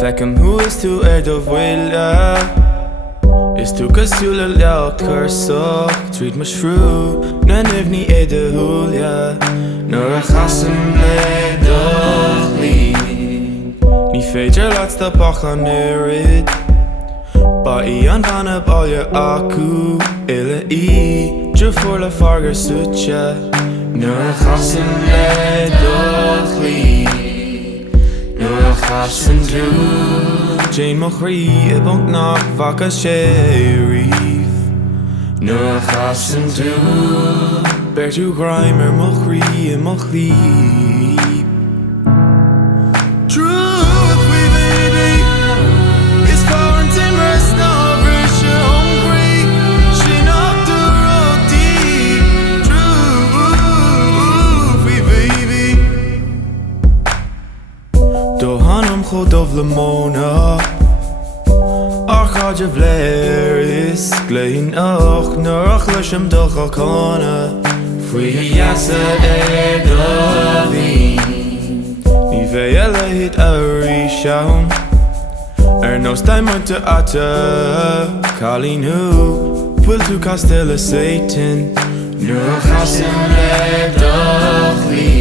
Feckem hoe is toe do bhfuile Is tú cosúla lecht chursach tríd mar shrú na nimhní de thuúile nuair a chasan le dochlí Ní féidir leat stopach an nuirid Ba í an bhana báile acu ile dro fuair le fargar súte nuair a chasan le dochlí nuair a chasan drú Jane mo chrí I bunk nach bhaca sé riomh nuair a chasan drú Beir tú ghraimar mo chrí I mo chlíb Do hanam chod of Lamona Ar chadja bléir is glein ach nuair ach leis do chacána Fuoi iasa do bhí Ní bheith eile hit airí seam nos daimante ata Cálínú Bhfuil tú castella Satan nuair a chasan le dochlí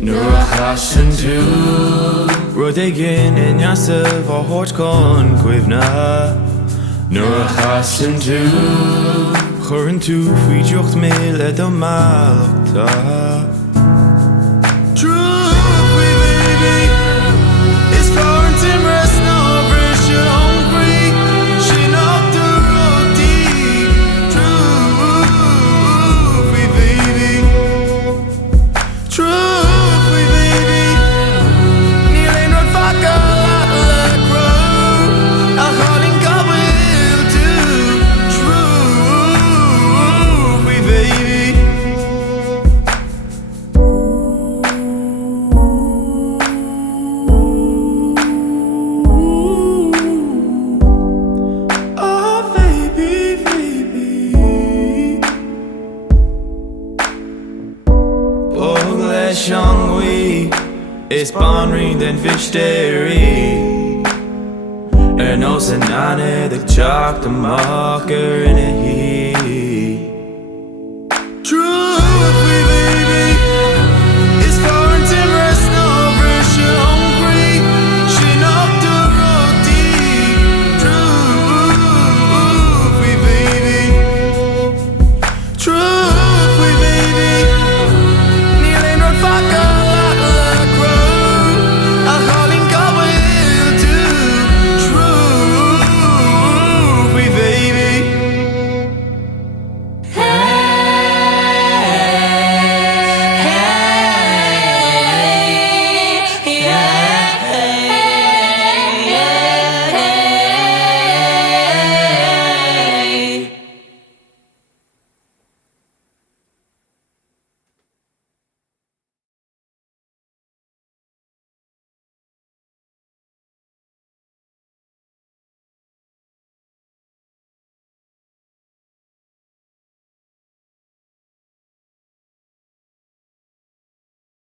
nuair a chasan tú Rud é gin in neasamh á thabhairt chun cuimhne nuair a chasan tú Churann tú faoi 8,000 do máachta Shangwi is banring den vishteri nos an ane the chalk the marker in a heat